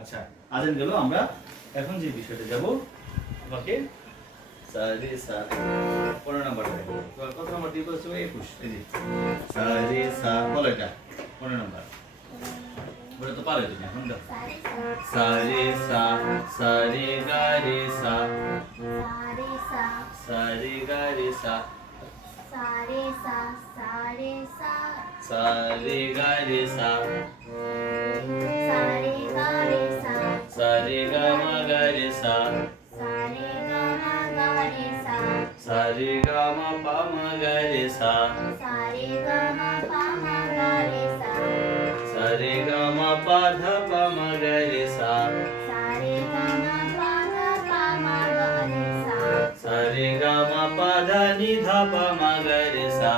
আচ্ছা আজান গেল, আমরা এখন যে বিষয়টা যাব তোমাকে সা রে সা 15 নাম্বার কত নাম্বার দিয়ে বলছো 21 এই যে সা রে সা বলো এটা 15 নাম্বার বলে তো পারো তুমি এখন দাও সা রে সা সা রে গা রে সা সা রে গা রে সা সা রে গা রে সা সা রে গা মা গা রে সা সা রে গা মা পা মা গা রে সা সা রে গা মা পা ধা পা মা গা রে সা সা রে গা মা পা ধা নি ধা পা মা গা রে সা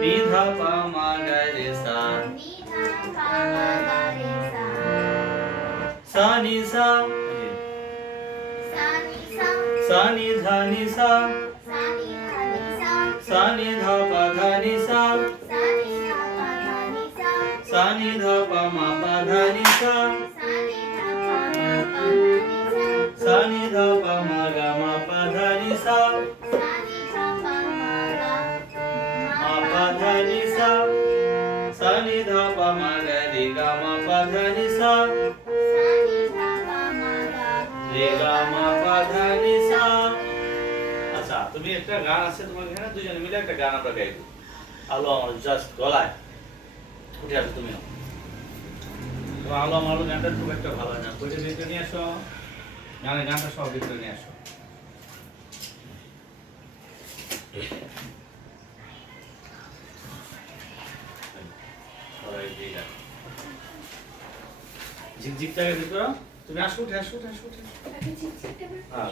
নি ধা পা মা গা রে সা সা নি সা সা নি ধা নি সা সা নি ধা পা ধা নি সা সা নি ধা পা মা পা ধা নি সা সা নি ধা পা মা গা মা পা ধা নি সা মা পা ধা নি সা সা নি ধা পা মা গা রে গা মা পা ধা নি সা রে গা মা পা ধা নি সা। আচ্ছা তুমি একটা গান আছে তোমার এখানে, দুজনে মিলে একটা গান আমরা গাইবো। আলো আমার জাস্ট গলায় উঠে আসো তুমি। তো আলো আমার গানটা খুব একটা ভালো না, বইটা ভিতরে নিয়ে আসো, গানটা সব ভিতরে নিয়ে আসো। ঝিকঝিকটাকে ভিতরে তুমি আসো, উঠে আসো, উঠে আসো, উঠে আসো। হ্যাঁ